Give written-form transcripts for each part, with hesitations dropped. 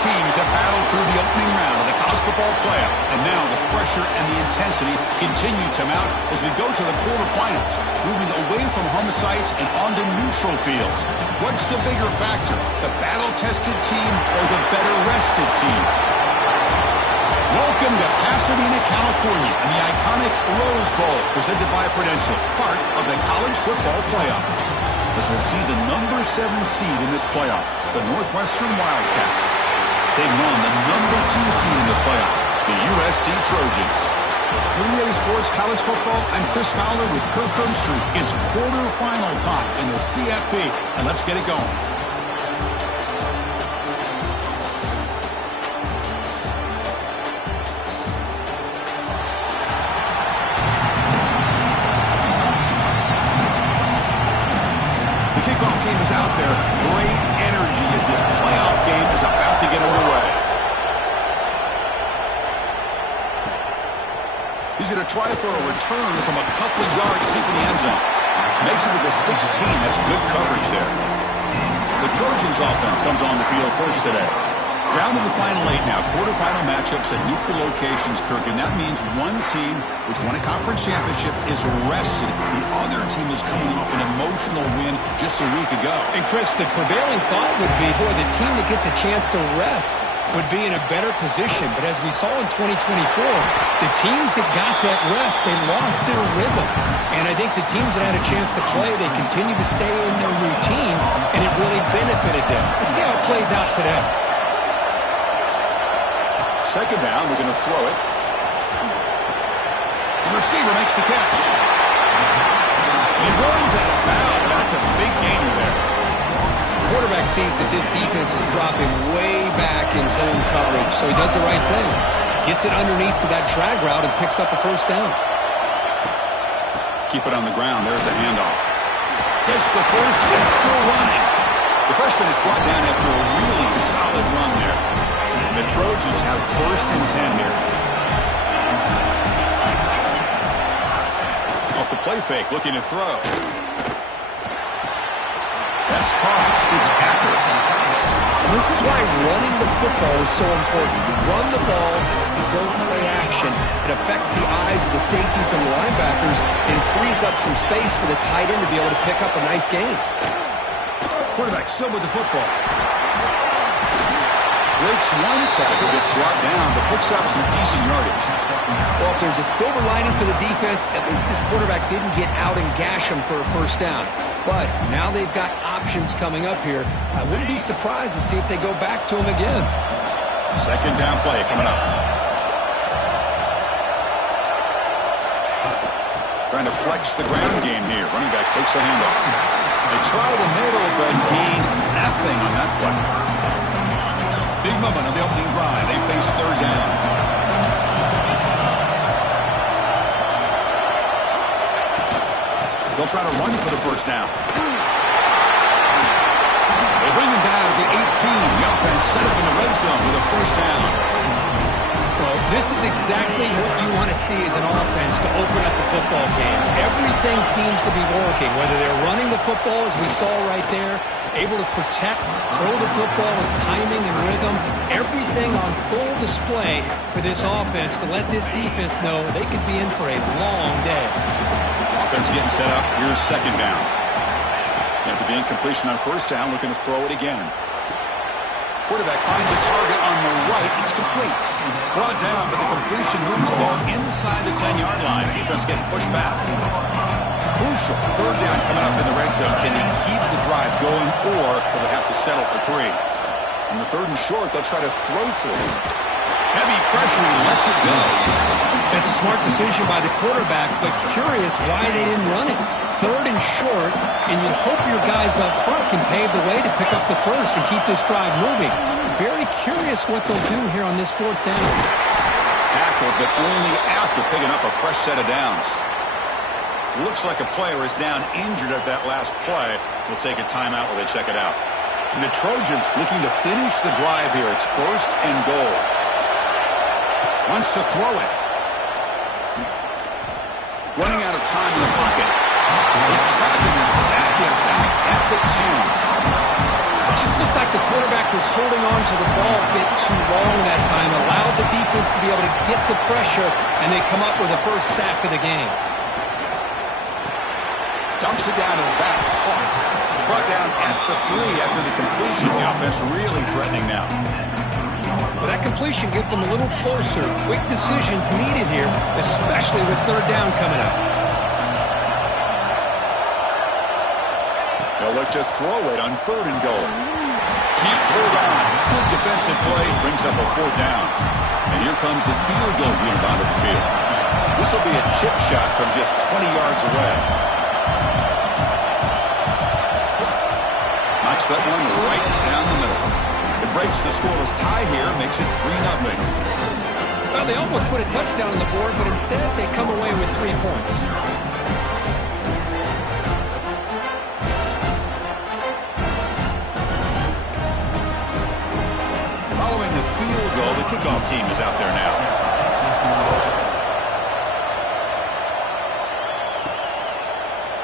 teams have battled through the opening round of the college football playoff, and now the pressure and the intensity continue to mount as we go to the quarterfinals, moving away from home sites and onto neutral fields. What's the bigger factor, the battle-tested team or the better-rested team? Welcome to Pasadena, California, and the iconic Rose Bowl, presented by Prudential, part of the college football playoff. As we'll see the number 7 seed in this playoff, the Northwestern Wildcats, taking on the number 2 seed in the playoff, the USC Trojans. 3A Sports College Football, I'm Chris Fowler with Kirk Herbstreit. It's quarterfinal time in the CFP, and let's get it going. Team is out there. Great energy as this playoff game is about to get underway. He's going to try for a return from a couple of yards deep in the end zone. Makes it to the 16. That's good coverage there. The Trojans offense comes on the field first today. Down to the final 8 now. Quarterfinal matchups at neutral locations, Kirk, and that means one team which won a conference championship is rested. The other team is coming off an emotional win just a week ago. And, Chris, the prevailing thought would be, boy, the team that gets a chance to rest would be in a better position. But as we saw in 2024, the teams that got that rest, they lost their rhythm. And I think the teams that had a chance to play, they continue to stay in their routine, and it really benefited them. Let's see how it plays out today. Second down, we're going to throw it. The receiver makes the catch. He runs out of bounds. That's a big gainer there. Quarterback sees that this defense is dropping way back in zone coverage, so he does the right thing. Gets it underneath to that drag route and picks up a first down. Keep it on the ground. There's the handoff. Gets the first and still running. The freshman is brought down after a really solid run there. The Trojans have first and 10 here. Off the play fake, looking to throw. That's caught. It's accurate. This is why running the football is so important. You run the ball, and if you go play action, it affects the eyes of the safeties and the linebackers and frees up some space for the tight end to be able to pick up a nice gain. Quarterback still with the football. Breaks one tackle, gets brought down, but picks up some decent yardage. Well, if there's a silver lining for the defense, at least this quarterback didn't get out and gash him for a first down. But now they've got options coming up here. I wouldn't be surprised to see if they go back to him again. Second down play coming up. Trying to flex the ground game here. Running back takes the handoff. They try the middle, but gained nothing on that play. Big moment on the opening drive. They face third down. They'll try to run for the first down. They bring him down to the 18. The offense set up in the red zone with a first down. Well, this is exactly what you want to see as an offense to open up a football game. Everything seems to be working, whether they're running the football, as we saw right there, able to protect, throw the football with timing and rhythm, everything on full display for this offense to let this defense know they could be in for a long day. Offense getting set up. Here's second down. After the incompletion on first down, looking to throw it again. Quarterback finds a target on the right. It's complete. Brought down, but the completion moves the ball inside the 10-yard line. Defense getting pushed back. Crucial third down coming up in the red zone. Can they keep the drive going, or will they have to settle for 3? On the third and short, they'll try to throw for it. Heavy pressure, he lets it go. That's a smart decision by the quarterback, but curious why they didn't run it. Third and short, and you'd hope your guys up front can pave the way to pick up the first and keep this drive moving. Very curious what they'll do here on this fourth down. Tackle, but only after picking up a fresh set of downs. Looks like a player is down injured at that last play. We'll take a timeout while they check it out. And the Trojans looking to finish the drive here. It's first and goal. Wants to throw it. Running out of time in the pocket. They trap him and sack him back at the 10. It just looked like the quarterback was holding on to the ball a bit too long that time, allowed the defense to be able to get the pressure, and they come up with the first sack of the game. Dumps it down to the back. Clock. Brought down at the 3 after the completion. The offense really threatening now. Well, that completion gets them a little closer. Quick decisions needed here, especially with third down coming up. They'll look to throw it on 3rd and goal. Can't hold on. Good defensive play brings up a 4th down. And here comes the field goal unit onto the field. This will be a chip shot from just 20 yards away. Knocks that one right down the middle. It breaks the scoreless tie here, makes it 3-0. Well, they almost put a touchdown on the board, but instead they come away with 3 points. Following the field goal, the kickoff team is out there now.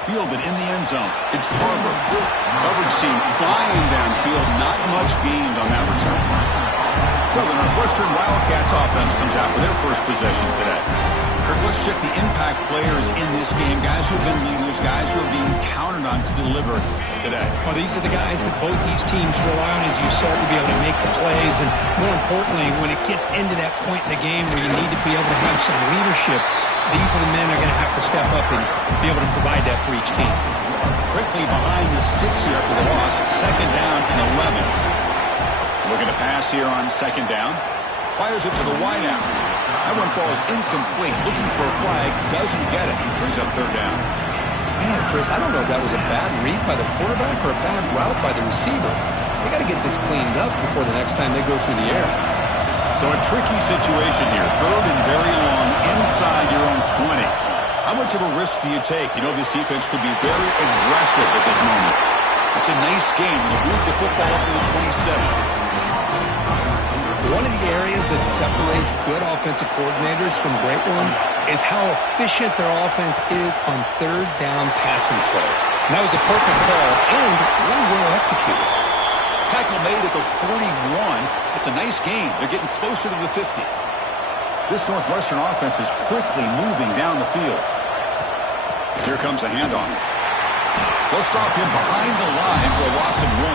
Fielded in the end zone. It's Barber. Coverage seemed flying downfield. Not much gained on that return. So the Northwestern Wildcats offense comes out for their first possession today. Kirk, let's check the impact players in this game. Guys who have been leaders, guys who are being counted on to deliver today. Well, these are the guys that both these teams rely on, as you saw, to be able to make the plays. And more importantly, when it gets into that point in the game where you need to be able to have some leadership, these are the men that are going to have to step up and be able to provide that for each team. Quickly behind the sticks here after the loss. 2nd down and 11. Looking to pass here on 2nd down. Fires it to the wideout. That one falls incomplete. Looking for a flag. Doesn't get it. Brings up 3rd down. Man, Chris, I don't know if that was a bad read by the quarterback or a bad route by the receiver. They got to get this cleaned up before the next time they go through the air. So a tricky situation here. 3rd and very long inside your own 20. How much of a risk do you take? You know this defense could be very aggressive at this moment. It's a nice game. You move the football up to the 27. One of the areas that separates good offensive coordinators from great ones is how efficient their offense is on 3rd down passing plays. And that was a perfect call and really well executed. Tackle made at the 41. It's a nice game. They're getting closer to the 50. This Northwestern offense is quickly moving down the field. Here comes a handoff. They'll stop him behind the line for a loss of 1.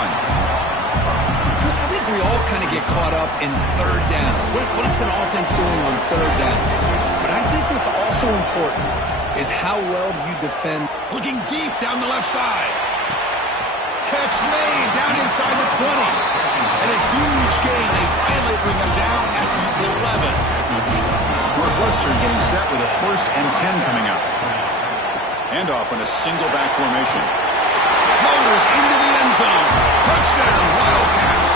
Chris, I think we all kind of get caught up in 3rd down. What's an offense doing on 3rd down? But I think what's also important is how well you defend. Looking deep down the left side. Catch made down inside the 20. And a huge gain. They finally bring them down at the 11. Northwestern getting set with a 1st and 10 coming up. Handoff in a single back formation. Motors into the end zone. Touchdown, Wildcats.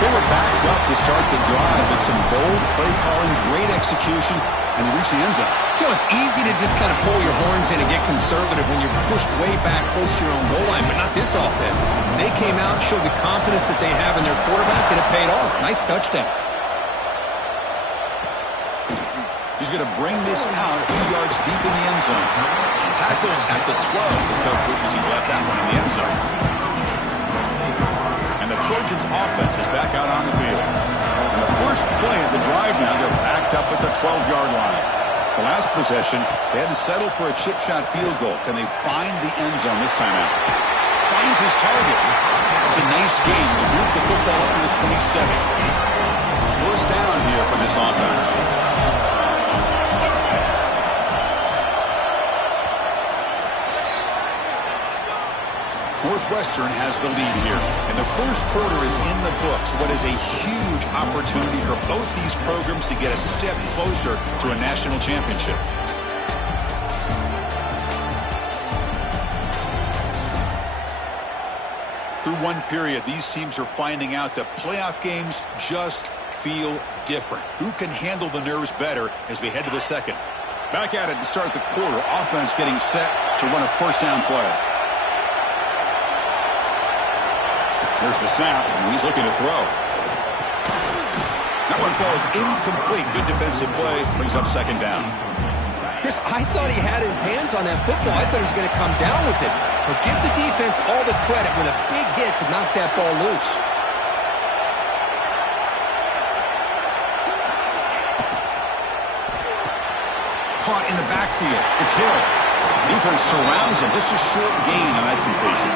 They were backed up to start the drive, but some bold play calling, great execution, and they reached the end zone. You know, it's easy to just kind of pull your horns in and get conservative when you're pushed way back close to your own goal line, but not this offense. They came out and showed the confidence that they have in their quarterback, and it paid off. Nice touchdown. He's going to bring this out a few yards deep in the end zone. Tackled at the 12. The coach wishes he left that one in the end zone. And the Trojans' offense is back out on the field. And the first play of the drive now, they're backed up at the 12-yard line. The last possession, they had to settle for a chip shot field goal. Can they find the end zone this time out? Finds his target. It's a nice game. They move the football up to the 27. 1st down here for this offense. Northwestern has the lead here, and the first quarter is in the books. What is a huge opportunity for both these programs to get a step closer to a national championship. Through one period, these teams are finding out that playoff games just feel different. Who can handle the nerves better as we head to the second? Back at it to start the quarter. Offense getting set to run a 1st down play. There's the snap, and he's looking to throw. That one falls incomplete. Good defensive play. Brings up 2nd down. Chris, I thought he had his hands on that football. I thought he was going to come down with it. But give the defense all the credit with a big hit to knock that ball loose. Caught in the backfield. It's Hill. Defense surrounds him. Just a short gain on that completion.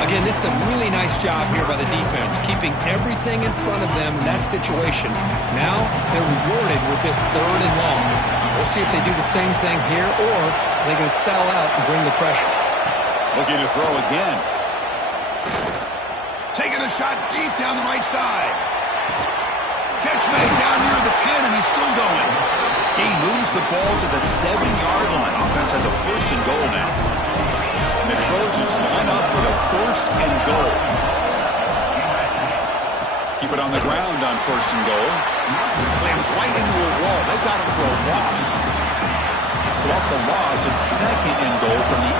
Again, this is a really nice job here by the defense, keeping everything in front of them in that situation. Now they're rewarded with this 3rd and long. We'll see if they do the same thing here, or they're going to settle out and bring the pressure. Looking to throw again. Taking a shot deep down the right side. Catch made down near the 10, and he's still going. He moves the ball to the 7-yard line. Offense has a 1st and goal now. And the Trojans line up with a 1st and goal. Keep it on the ground on 1st and goal. Slams right into a wall. They've got him for a loss. So off the loss, it's 2nd and goal from the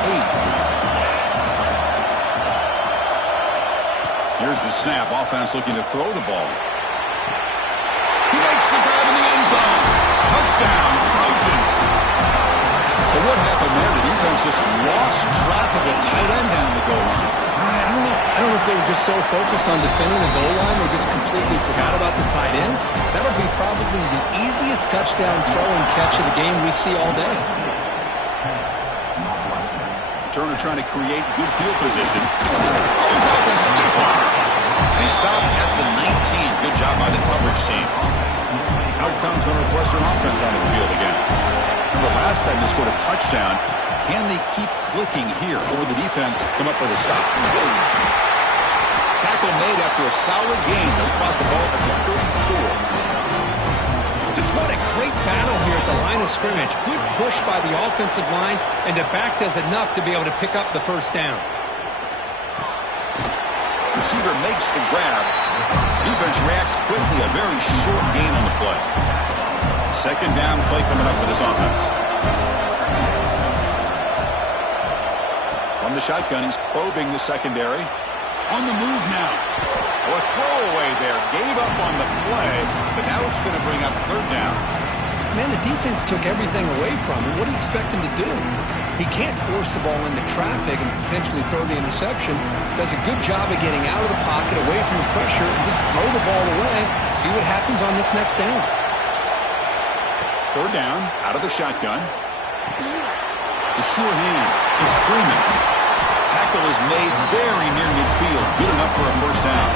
8. Here's the snap. Offense looking to throw the ball. He makes the grab in the end zone. Touchdown, Trojans. So what happened there? The defense just lost track of the tight end down the goal line. I don't know if they were just so focused on defending the goal line they just completely forgot about the tight end. That'll be probably the easiest touchdown throw and catch of the game we see all day. Turner trying to create good field position. Oh, he's out the stiff arm. And he stopped at the 19. Good job by the coverage team. Out comes the Northwestern offense onto the field again. The last time they scored a touchdown. Can they keep clicking here? Or will the defense come up with a stop? Tackle made after a solid gain. They'll spot the ball at the 34. Just what a great battle here at the line of scrimmage. Good push by the offensive line, and the back does enough to be able to pick up the 1st down. Receiver makes the grab. Defense reacts quickly. A very short gain on the play. 2nd down play coming up for this offense. From the shotgun, he's probing the secondary. On the move now. A throwaway there. Gave up on the play, but now it's going to bring up 3rd down. Man, the defense took everything away from him. What do you expect him to do? He can't force the ball into traffic and potentially throw the interception. Does a good job of getting out of the pocket, away from the pressure, and just throw the ball away. See what happens on this next down. 3rd down, out of the shotgun. The sure hands. It's Freeman. Tackle is made very near midfield. Good enough for a 1st down.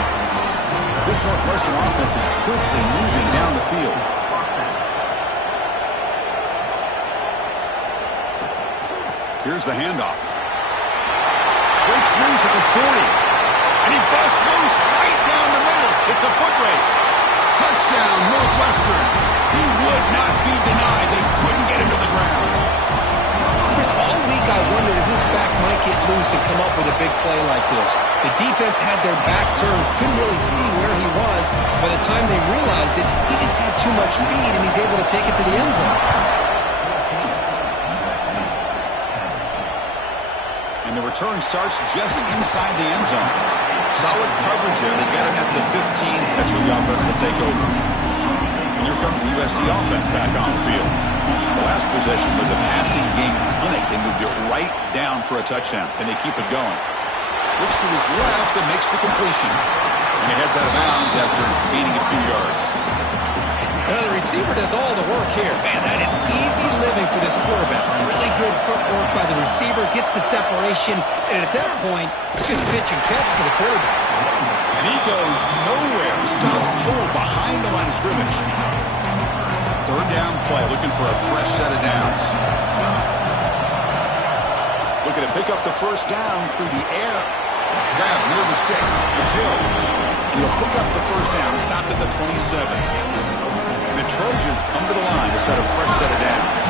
This Northwestern offense is quickly moving down the field. Here's the handoff. Breaks loose at the 40. And he busts loose right down the middle. It's a foot race. Touchdown, Northwestern. He would not be denied. They couldn't get him to the ground. Chris, all week I wondered if this back might get loose and come up with a big play like this. The defense had their back turned, couldn't really see where he was. By the time they realized it, he just had too much speed, and he's able to take it to the end zone. And the return starts just inside the end zone. Solid coverage there. They get him at the 15. That's where the offense will take over. And here comes the USC offense back on the field. The last possession was a passing game clinic. They moved it right down for a touchdown. And they keep it going. Looks to his left and makes the completion. And he heads out of bounds after gaining a few yards. Now the receiver does all the work here. Man, that is easy living for this quarterback. Really good footwork by the receiver. Gets the separation. And at that point, it's just pitch and catch for the quarterback. And he goes nowhere. Stop pulled behind the line of scrimmage. 3rd down play. Looking for a fresh set of downs. Looking to pick up the 1st down through the air. Grab near the sticks. It's Hill. And he'll pick up the 1st down. Stopped at the 27. The Trojans come to the line to set a fresh set of downs.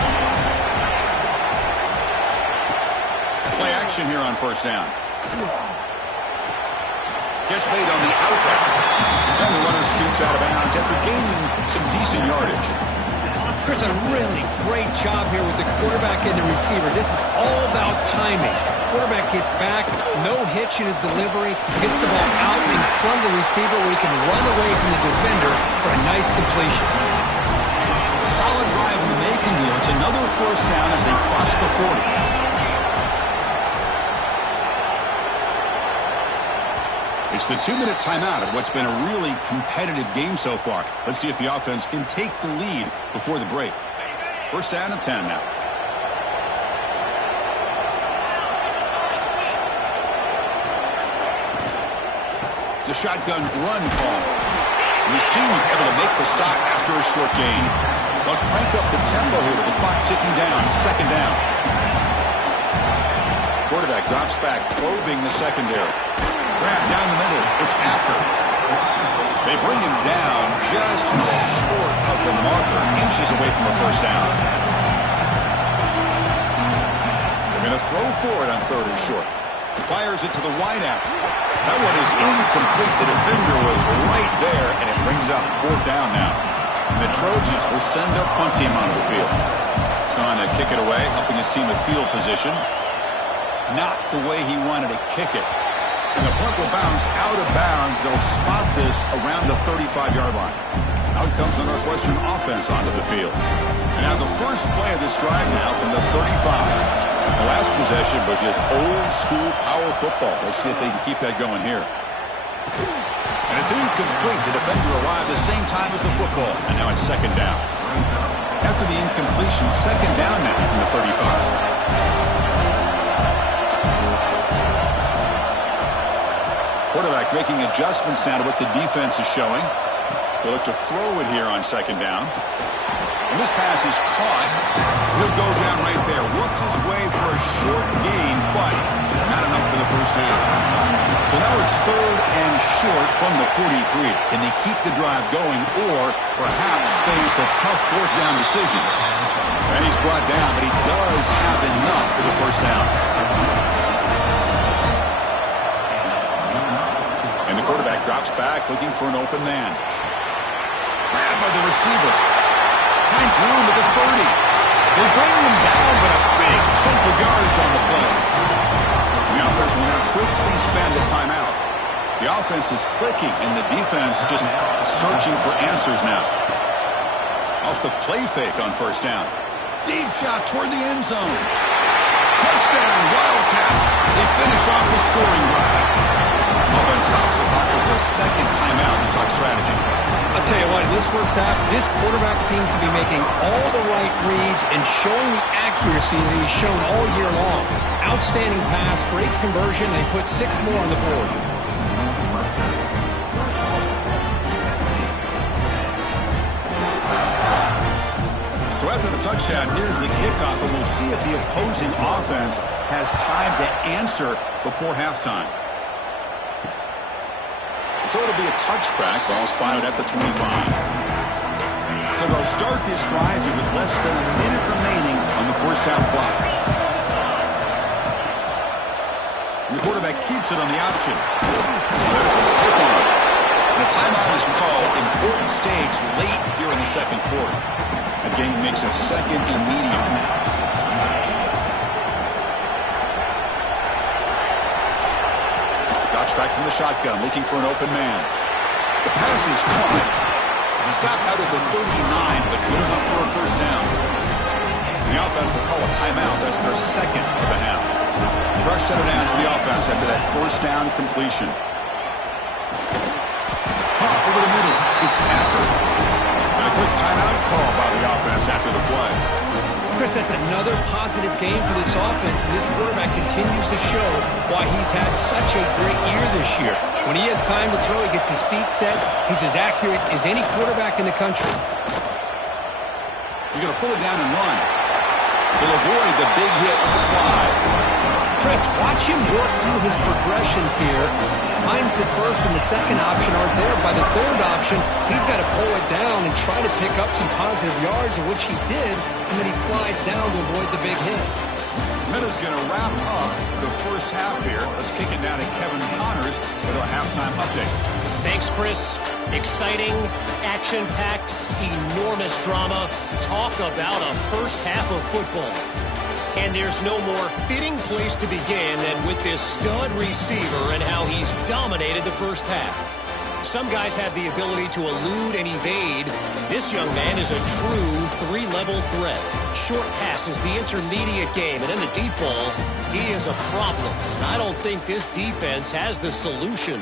Play action here on 1st down. Catch made on the out route. And the runner scoots out of bounds after gaining some decent yardage. Chris, a really great job here with the quarterback and the receiver. This is all about timing. Quarterback gets back, no hitch in his delivery, gets the ball out in front of the receiver where he can run away from the defender for a nice completion. Solid drive in the making here. It's another first down as they cross the 40. It's the 2-minute timeout of what's been a really competitive game so far. Let's see if the offense can take the lead before the break. First down and 10 now. It's a shotgun run call. The senior able to make the stop after a short gain. They'll crank up the tempo here with the clock ticking down. Second down. Quarterback drops back, probing the secondary. Grab down the middle. It's Acker. They bring him down just short of the marker, inches away from a first down. They're going to throw for it on 3rd and short. Fires it to the wideout. That one is incomplete. The defender was right there, and it brings up 4th down now. And the Trojans will send their punt team onto the field. It's on to kick it away, helping his team with field position. Not the way he wanted to kick it. And the punt will bounce out of bounds. They'll spot this around the 35-yard line. Out comes the Northwestern offense onto the field. And now the first play of this drive now from the 35. The last possession was just old-school power football. Let's see if they can keep that going here. And it's incomplete. The defender arrived at the same time as the football. And now it's second down. After the incompletion, second down now from the 35. Quarterback making adjustments now to what the defense is showing. They look to throw it here on second down. And this pass is caught. He'll go down right there. Worked his way for a short gain, but not enough for the first down. So now it's 3rd and short from the 43. Can they keep the drive going or perhaps face a tough 4th down decision? And he's brought down, but he does have enough for the first down. And the quarterback drops back, looking for an open man. Grabbed by the receiver. Finds room at the 30. They bring him down, but a big chunk of yardage on the play. The offense will now quickly spend the timeout. The offense is clicking, and the defense just searching for answers now. Off the play fake on first down. Deep shot toward the end zone. Touchdown, Wildcats. They finish off the scoring drive. Offense stops the clock with their second timeout and talk strategy. I'll tell you what, in this first half, this quarterback seemed to be making all the right reads and showing the accuracy that he's shown all year long. Outstanding pass, great conversion. They put 6 more on the board. So after the touchdown, here's the kickoff, and we'll see if the opposing offense has time to answer before halftime. So it'll be a touchback. Ball spotted at the 25. So they'll start this drive here with less than a minute remaining on the first half clock. And the quarterback keeps it on the option. There's the stiff arm. And a timeout is called. Important stage late here in the second quarter. The game makes it 2nd and medium. Back from the shotgun, looking for an open man. The pass is caught. Stopped out at the 39, but good enough for a first down. The offense will call a timeout. That's their second of the half. Fresh set of downs for the offense after that first down completion. Pop over the middle. It's Acker. And a quick timeout call by the offense after the play. Chris, that's another positive game for this offense, and this quarterback continues to show why he's had such a great year this year. When he has time to throw, he gets his feet set. He's as accurate as any quarterback in the country. He's going to pull it down and run. He'll avoid the big hit with the slide. Chris, watch him work through his progressions here. Finds that first and the second option aren't there. By the third option, he's got to pull it down and try to pick up some positive yards, of which he did, and then he slides down to avoid the big hit. Miller's going to wrap up the first half here. Let's kick it down to Kevin Connors with our halftime update. Thanks, Chris. Exciting, action-packed, enormous drama. Talk about a first half of football. And there's no more fitting place to begin than with this stud receiver and how he's dominated the first half. Some guys have the ability to elude and evade. This young man is a true three-level threat. Short passes, the intermediate game, and in the deep ball, he is a problem. And I don't think this defense has the solution.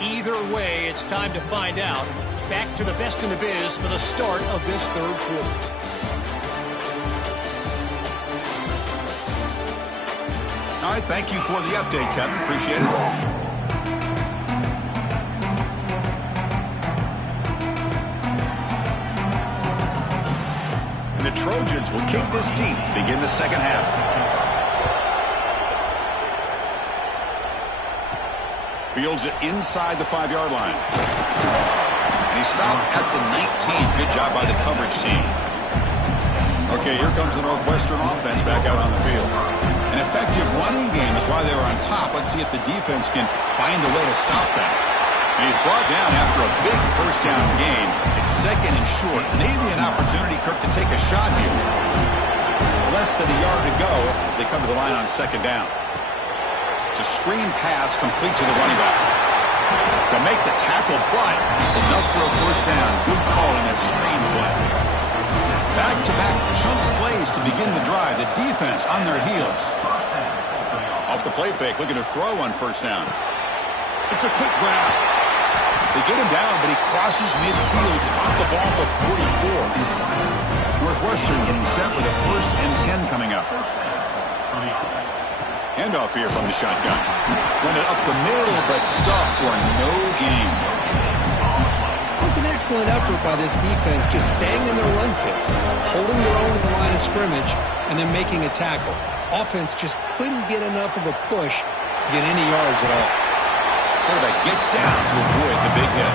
Either way, it's time to find out. Back to the best in the biz for the start of this third quarter. All right, thank you for the update, Kevin. Appreciate it. The Trojans will kick this deep to begin the second half. Fields it inside the 5-yard line. And he stopped at the 19. Good job by the coverage team. Okay, here comes the Northwestern offense back out on the field. An effective running game is why they were on top. Let's see if the defense can find a way to stop that. And he's brought down after a big first down gain. It's second and short. Maybe an opportunity, Kirk, to take a shot here. Less than a yard to go as they come to the line on second down. It's a screen pass complete to the running back. They'll make the tackle, but it's enough for a first down. Good call in that screen play. Back-to-back chunk plays to begin the drive. The defense on their heels. Off the play fake, looking to throw on first down. It's a quick grab. They get him down, but he crosses midfield, spot the ball to 44. Northwestern getting set with a 1st and 10 coming up. Handoff here from the shotgun. Run it up the middle, but stuffed for no gain. It was an excellent effort by this defense, just staying in their run fits, holding their own at the line of scrimmage, and then making a tackle. Offense just couldn't get enough of a push to get any yards at all. Quarterback gets down to avoid the big hit.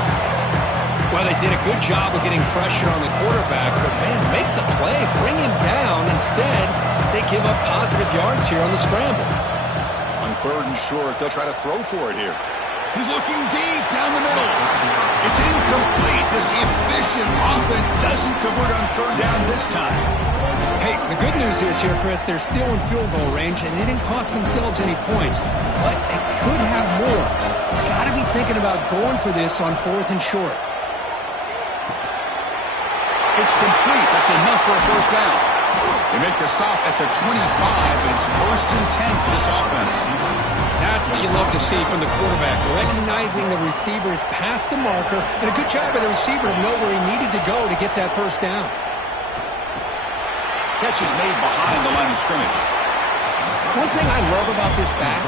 Well, they did a good job of getting pressure on the quarterback, but, man, make the play, bring him down. Instead, they give up positive yards here on the scramble. On 3rd and short, they'll try to throw for it here. He's looking deep down the middle. It's incomplete. This efficient offense doesn't convert on 3rd down this time. Hey, the good news is here, Chris, they're still in field goal range, and they didn't cost themselves any points. But they could have more. Got to be thinking about going for this on 4th and short. It's complete. That's enough for a first down. They make the stop at the 25, but it's 1st and 10 for this offense. That's what you love to see from the quarterback, recognizing the receiver's past the marker, and a good job by the receiver to know where he needed to go to get that first down. Catch is made behind the line of scrimmage. One thing I love about this back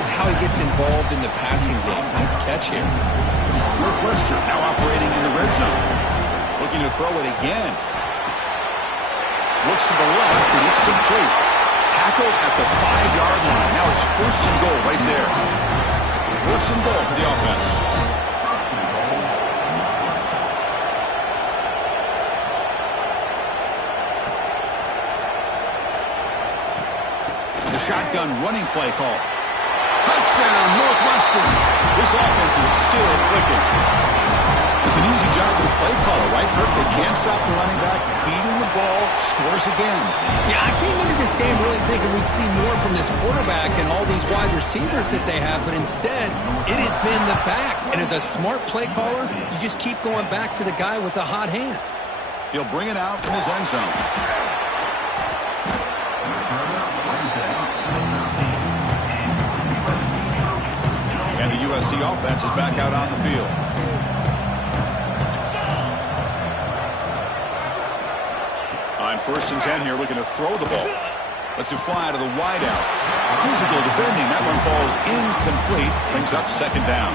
is how he gets involved in the passing game. Nice catch here. Northwestern now operating in the red zone. Looking to throw it again. Looks to the left, and it's complete. Tackled at the 5-yard line. Now it's 1st and goal right there. 1st and goal for the offense. The shotgun running play call. Touchdown, Northwestern. This offense is still clicking. It's an easy job for the play caller, right, Kirk? They can't stop the running back, feeding the ball, scores again. Yeah, I came into this game really thinking we'd see more from this quarterback and all these wide receivers that they have, but instead, it has been the back. And as a smart play caller, you just keep going back to the guy with the hot hand. He'll bring it out from his end zone. And the USC offense is back out on the field. On 1st and 10 here, looking to throw the ball. Lets it fly to the wideout. Physical defending. That one falls incomplete. Brings up 2nd down.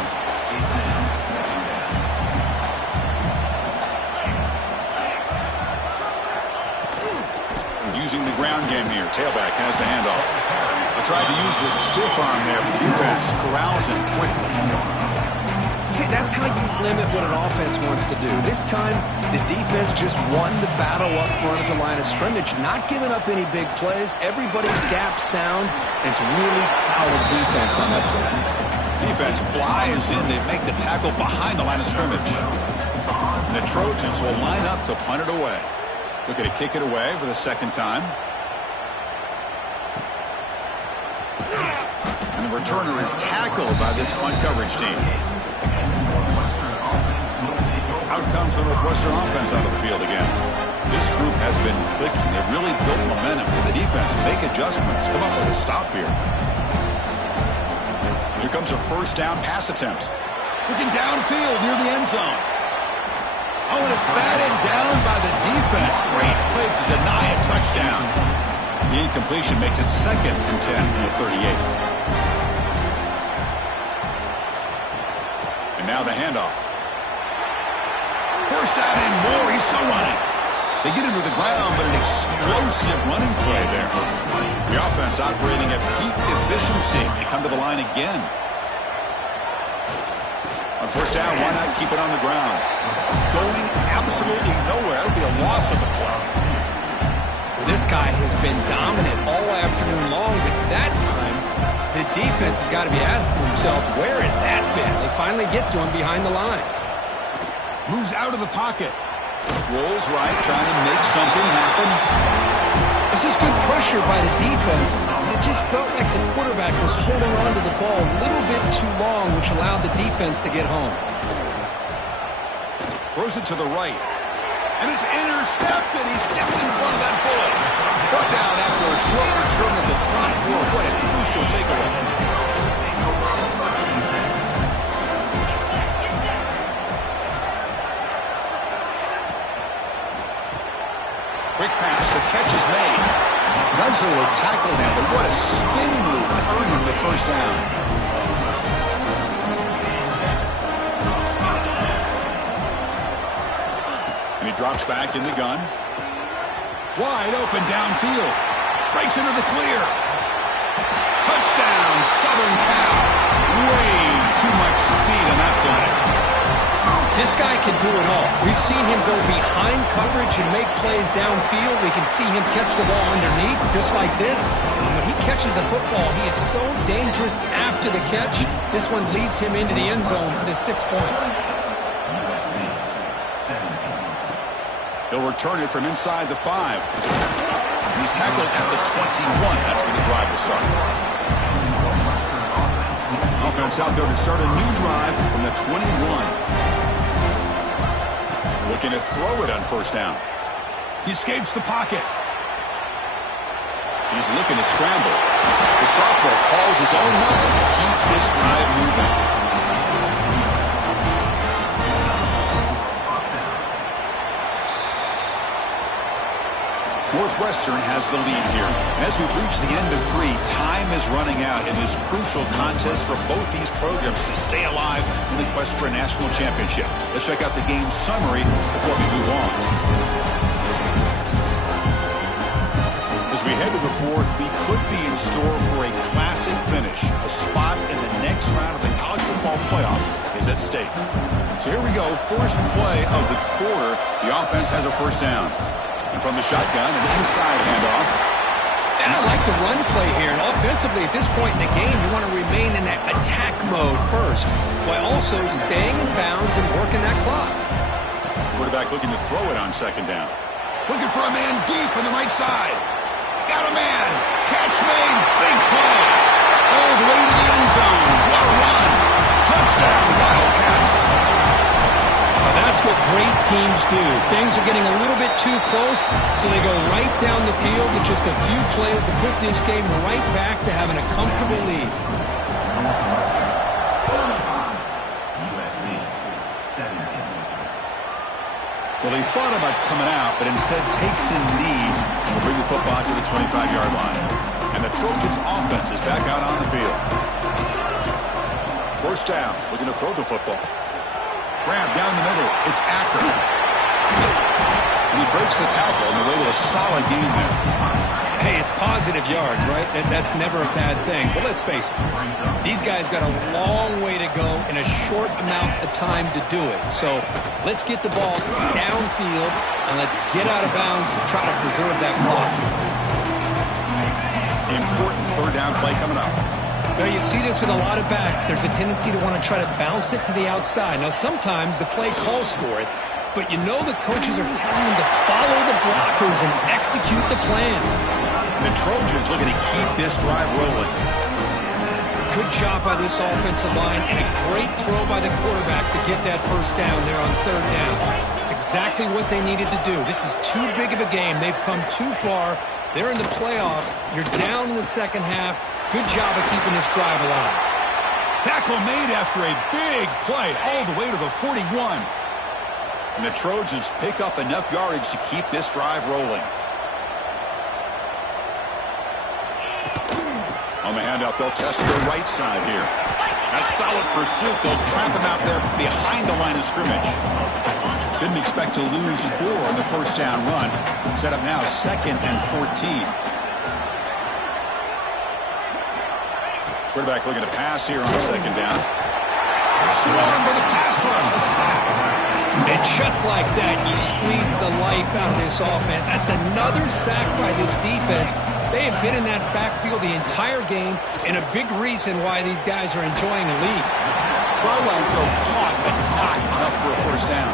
Using the ground game here. Tailback has the handoff. They tried to use the stiff arm there, but the defense corrals him quickly. See, that's how you limit what an offense wants to do. This time, the defense just won the battle up front at the line of scrimmage, not giving up any big plays. Everybody's gap sound. It's really solid defense on that play. Defense flies in. They make the tackle behind the line of scrimmage. And the Trojans will line up to punt it away. Looking to kick it away for the 2nd time. And the returner is tackled by this punt coverage team. Out comes the Northwestern offense out of the field again. This group has been clicking. They've really built momentum. Can the defense make adjustments? Come up with a stop here. Here comes a first down pass attempt. Looking downfield near the end zone. Oh, and it's batted down by the defense. Great play to deny a touchdown. The incompletion makes it 2nd and 10 from the 38. And now the handoff. First down and more. He's still running. They get him to the ground, but an explosive running play there. The offense operating at peak efficiency. They come to the line again. On first down, why not keep it on the ground? Going absolutely nowhere. It would be a loss of the play. Well, this guy has been dominant all afternoon long, but that time, the defense has got to be asking themselves, where has that been? They finally get to him behind the line. Moves out of the pocket. Rolls right, trying to make something happen. This is good pressure by the defense. It just felt like the quarterback was holding on to the ball a little bit too long, which allowed the defense to get home. Throws it to the right. And it's intercepted. He stepped in front of that bullet. Brought down after a short return at the 24. What a crucial takeaway. Quick pass, the catch is made. Nudsley will tackle him, but what a spin move to earn him the first down. And he drops back in the gun. Wide open downfield. Breaks into the clear. Touchdown, Southern Cal. Way too much speed on that play. This guy can do it all. We've seen him go behind coverage and make plays downfield. We can see him catch the ball underneath, just like this. And when he catches a football, he is so dangerous after the catch. This one leads him into the end zone for the 6 points. He'll return it from inside the 5. He's tackled at the 21. That's where the drive will start. Offense out there to start a new drive from the 21. Looking to throw it on first down. He escapes the pocket. He's looking to scramble. The sophomore calls his own number and keeps this drive moving. Northwestern has the lead here. As we reach the end of 3, time is running out in this crucial contest for both these programs to stay alive in the quest for a national championship. Let's check out the game summary before we move on. As we head to the 4th, we could be in store for a classic finish. A spot in the next round of the college football playoff is at stake. So here we go. First play of the quarter. The offense has a first down. And from the shotgun, an inside handoff. And I like the run play here. And offensively, at this point in the game, you want to remain in that attack mode first, while also staying in bounds and working that clock. Quarterback looking to throw it on second down. Looking for a man deep on the right side. Got a man. Catch made. Big play. All the way to the end zone. What a run. Touchdown, Wildcats. That's what great teams do. Things are getting a little bit too close, so they go right down the field with just a few plays to put this game right back to having a comfortable lead. Well, he thought about coming out, but instead takes in lead and will bring the football to the 25-yard line. And the Trojans' offense is back out on the field. First down, looking to throw the football. Grab down the middle. It's Acker. And he breaks the tackle on the way to a solid gain there. Hey, it's positive yards, right? That's never a bad thing. But let's face it, these guys got a long way to go in a short amount of time to do it. So let's get the ball downfield and let's get out of bounds to try to preserve that clock. Important third down play coming up. Now, you see this with a lot of backs. There's a tendency to want to try to bounce it to the outside. Now, sometimes the play calls for it, but you know the coaches are telling them to follow the blockers and execute the plan. The Trojans looking to keep this drive rolling. Good job by this offensive line and a great throw by the quarterback to get that first down there on third down. exactly what they needed to do. This is too big of a game. They've come too far. They're in the playoff. You're down in the second half. Good job of keeping this drive alive. Tackle made after a big play all the way to the 41. And the Trojans pick up enough yardage to keep this drive rolling. On the handoff, they'll test the right side here. That's solid pursuit. They'll trap him out there behind the line of scrimmage. Didn't expect to lose 4 on the first down run. Set up now 2nd and 14. Quarterback looking to pass here on 2nd down. Swarmed by the pass rush. A sack. And just like that, you squeeze the life out of this offense. That's another sack by this defense. They have been in that backfield the entire game, and a big reason why these guys are enjoying the lead. Sideline throw caught, but not enough for a first down.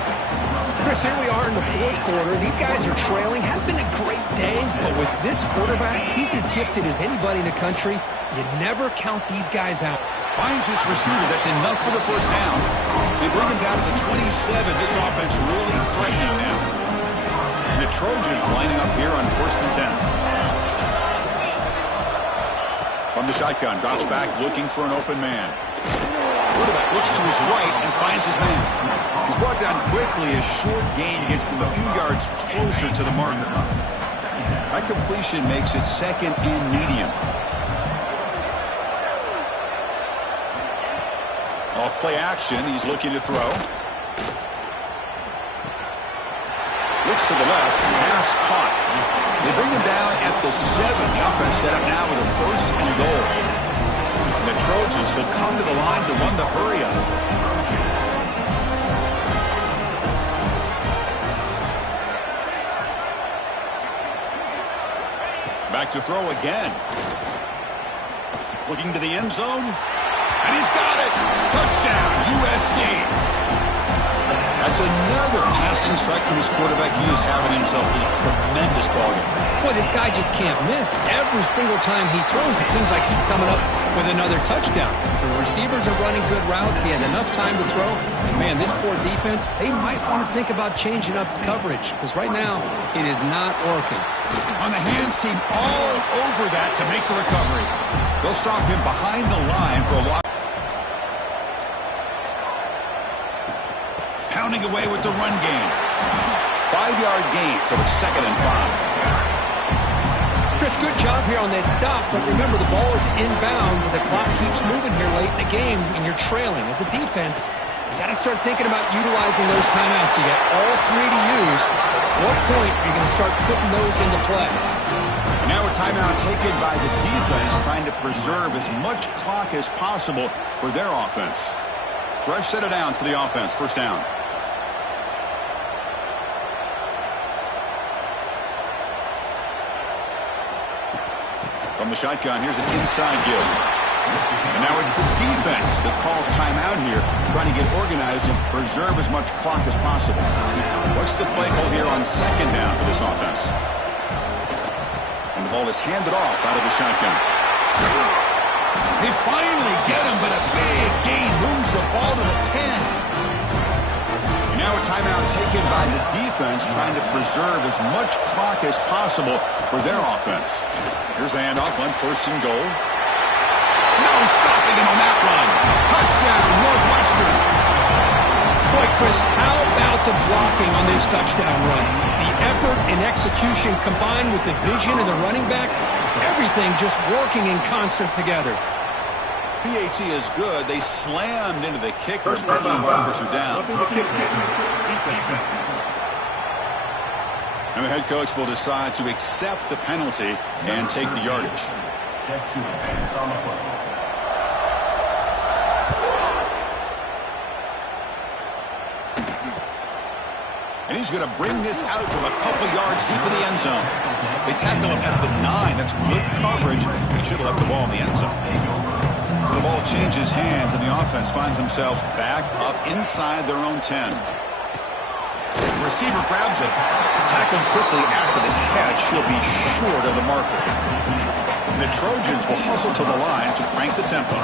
Chris, here we are in the 4th quarter. These guys are trailing. Had been a great day, but with this quarterback, he's as gifted as anybody in the country. You never count these guys out. Finds this receiver. That's enough for the first down. They bring him down to the 27. This offense really threatening now. And the Trojans lining up here on 1st and 10. From the shotgun, drops back looking for an open man. Quarterback looks to his right and finds his man. He's brought down quickly. A short gain gets them a few yards closer to the marker. That completion makes it 2nd and medium. Off play action, he's looking to throw. Looks to the left, pass caught. They bring him down at the 7. The offense set up now with a 1st and goal. And the Trojans will come to the line to run the hurry up. Back to throw again. Looking to the end zone. And he's got it. Touchdown, USC. That's another passing strike from his quarterback. He is having himself a tremendous ballgame. Boy, this guy just can't miss. Every single time he throws, it seems like he's coming up with another touchdown. The receivers are running good routes. He has enough time to throw. And, man, this poor defense, they might want to think about changing up coverage because right now it is not working. On the hands team all over that to make the recovery. They'll stop him behind the line for a lot. Pounding away with the run game. 5-yard gain, so it's 2nd and 5. Chris, good job here on that stop, but remember the ball is inbounds and the clock keeps moving here late in the game and you're trailing. As a defense, you got to start thinking about utilizing those timeouts. You got all 3 to use. At what point are you going to start putting those into play? Now a timeout taken by the defense, trying to preserve as much clock as possible for their offense. Fresh set of downs for the offense. First down. From the shotgun, here's an inside give. And now it's the defense that calls timeout here, trying to get organized and preserve as much clock as possible. What's the play call here on 2nd down for this offense? And the ball is handed off out of the shotgun. They finally get him, but a big gain moves the ball to the 10. Now a timeout taken by the defense, trying to preserve as much clock as possible for their offense. Here's the handoff on 1st and goal. No stopping him on that run. Touchdown, Northwestern. Boy, Chris, how about the blocking on this touchdown run? The effort and execution combined with the vision of the running back, everything just working in concert together. PAT is good. They slammed into the kicker. Both markers are down. And the head coach will decide to accept the penalty and take the yardage. And he's going to bring this out from a couple yards deep in the end zone. They tackle him at the 9. That's good coverage. He should have left the ball in the end zone. So the ball changes hands, and the offense finds themselves back up inside their own 10. The receiver grabs it. Tackled quickly after the catch. He'll be short of the marker. The Trojans will hustle to the line to crank the tempo.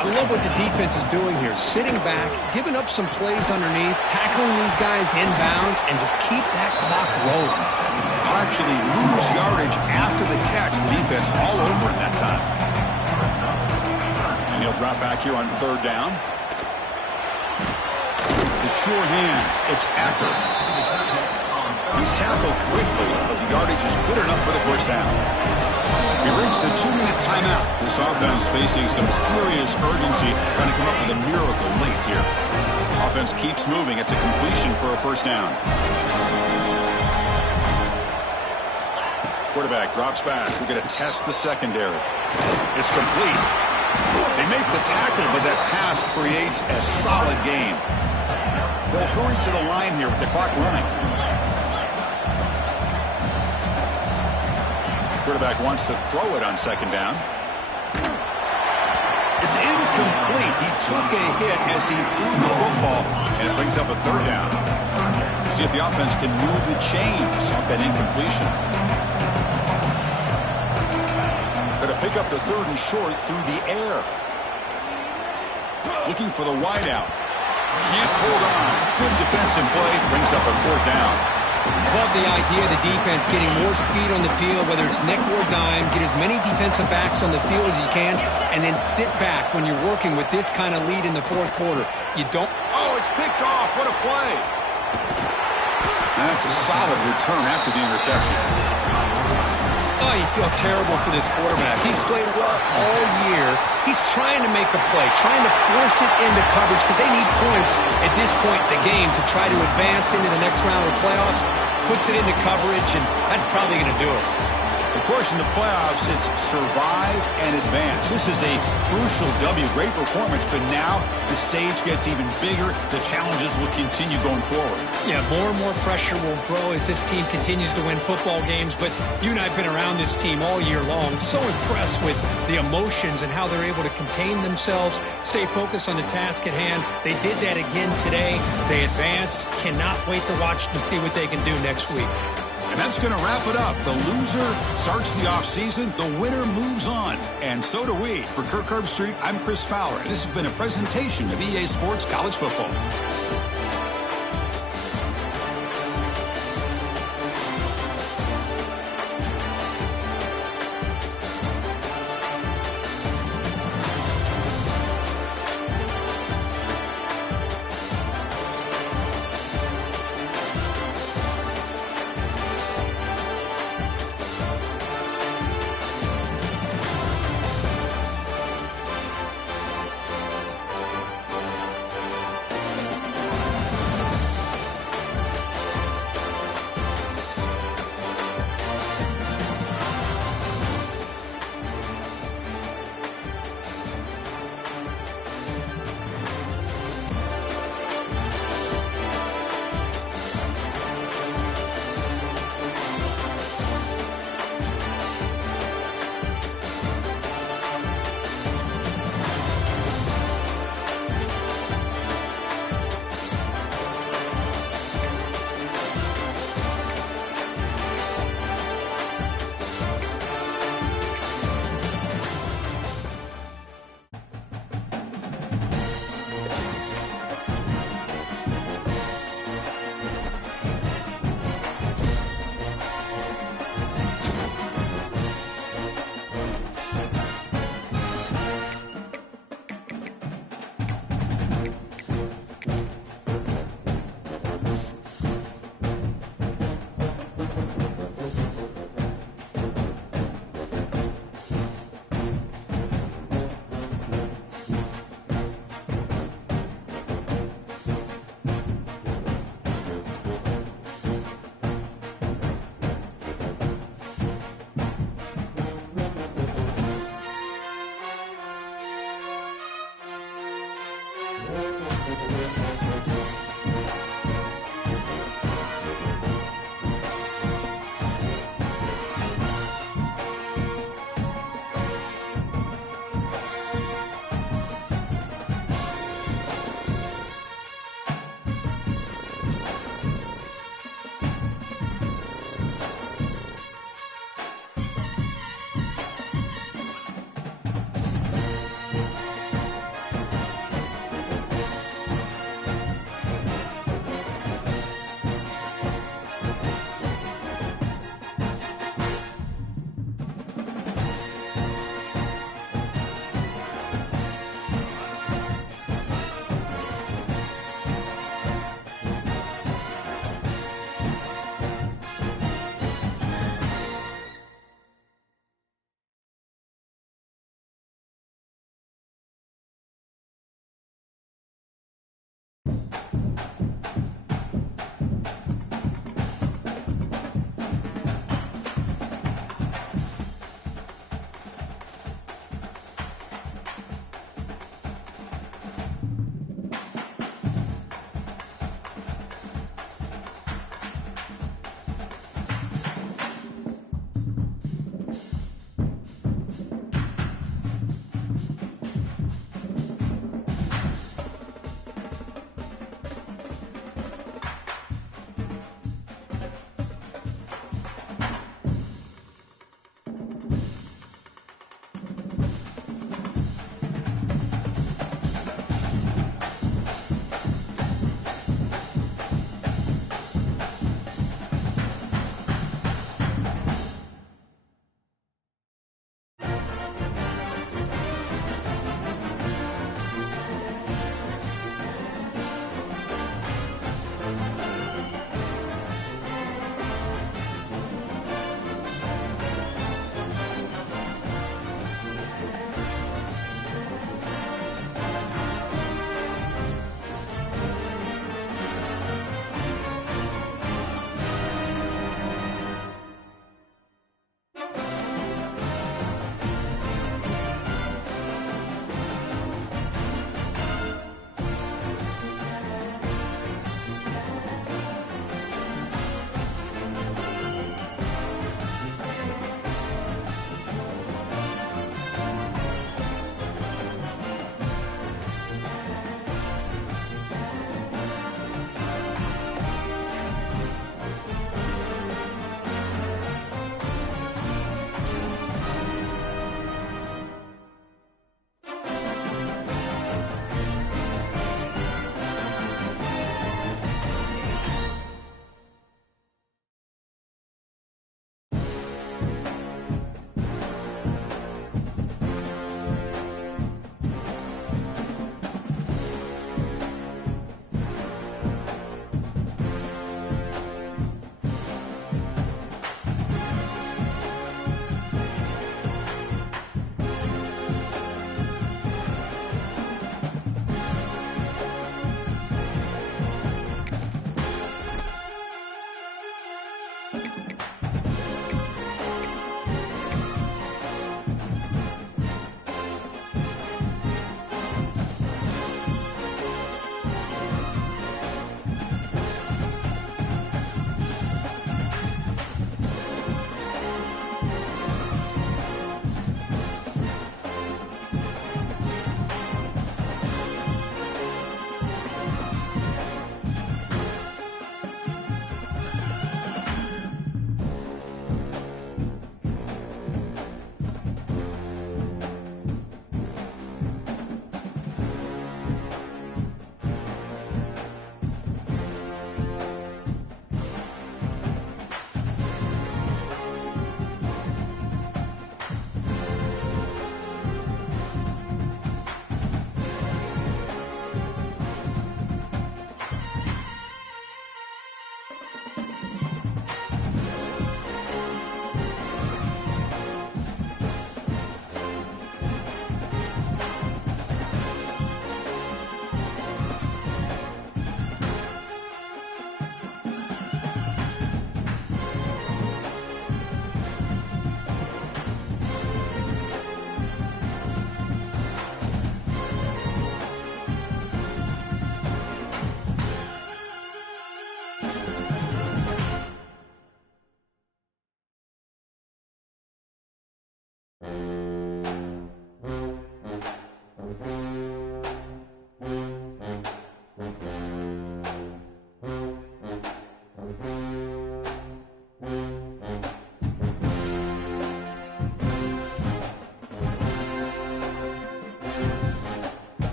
I love what the defense is doing here. Sitting back, giving up some plays underneath, tackling these guys inbounds, and just keep that clock rolling. They'll actually lose yardage after the catch. The defense all over in that time. And he'll drop back here on third down. The sure hands. It's Acker. He's tackled quickly, but the yardage is good enough for the first down. We reached the 2-minute timeout. This offense facing some serious urgency, trying to come up with a miracle late here. Offense keeps moving. It's a completion for a first down. Quarterback drops back. We're going to test the secondary. It's complete. They make the tackle, but that pass creates a solid gain. They'll hurry to the line here with the clock running. Quarterback wants to throw it on second down. It's incomplete. He took a hit as he threw the football, and it brings up a third down. See if the offense can move the chains off that incompletion. Going to pick up the third and short through the air. Looking for the wideout. Can't hold on. Good defensive play. Brings up a fourth down. Love the idea of the defense getting more speed on the field, whether it's nickel or dime, get as many defensive backs on the field as you can, and then sit back when you're working with this kind of lead in the fourth quarter. You don't... Oh, it's picked off. What a play. That's a solid return after the interception. Oh, you feel terrible for this quarterback. He's played well all year. He's trying to make a play, trying to force it into coverage because they need points at this point in the game to try to advance into the next round of the playoffs. Puts it into coverage, and that's probably going to do it. Of course, in the playoffs, it's survive and advance. This is a crucial W. Great performance, but now the stage gets even bigger. The challenges will continue going forward. Yeah, more and more pressure will grow as this team continues to win football games. But you and I have been around this team all year long. So impressed with the emotions and how they're able to contain themselves, stay focused on the task at hand. They did that again today. They advance. Cannot wait to watch and see what they can do next week. And that's going to wrap it up. The loser starts the offseason. The winner moves on. And so do we. For Kirk Herbstreit, I'm Chris Fowler. And this has been a presentation of EA Sports College Football.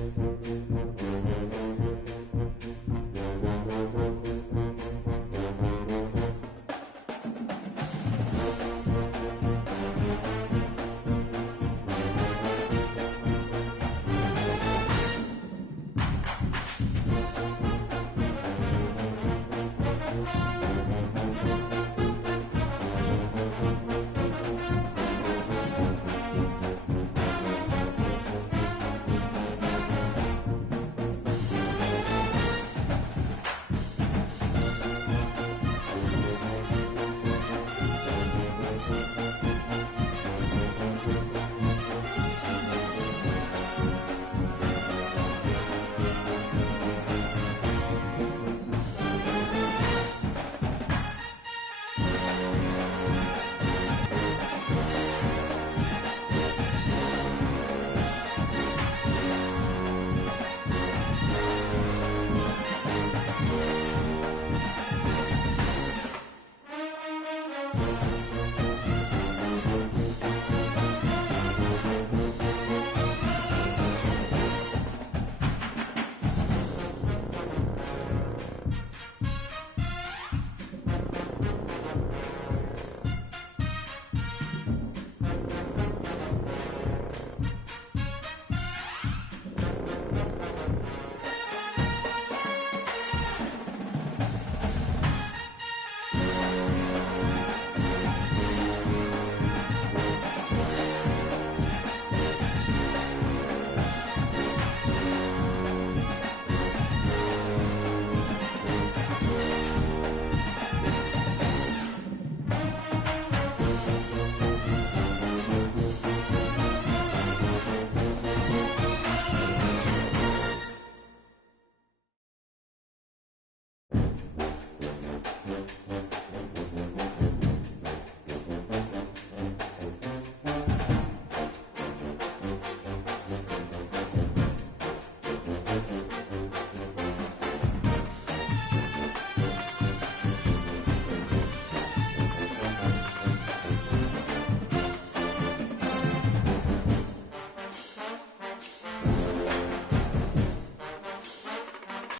Bye.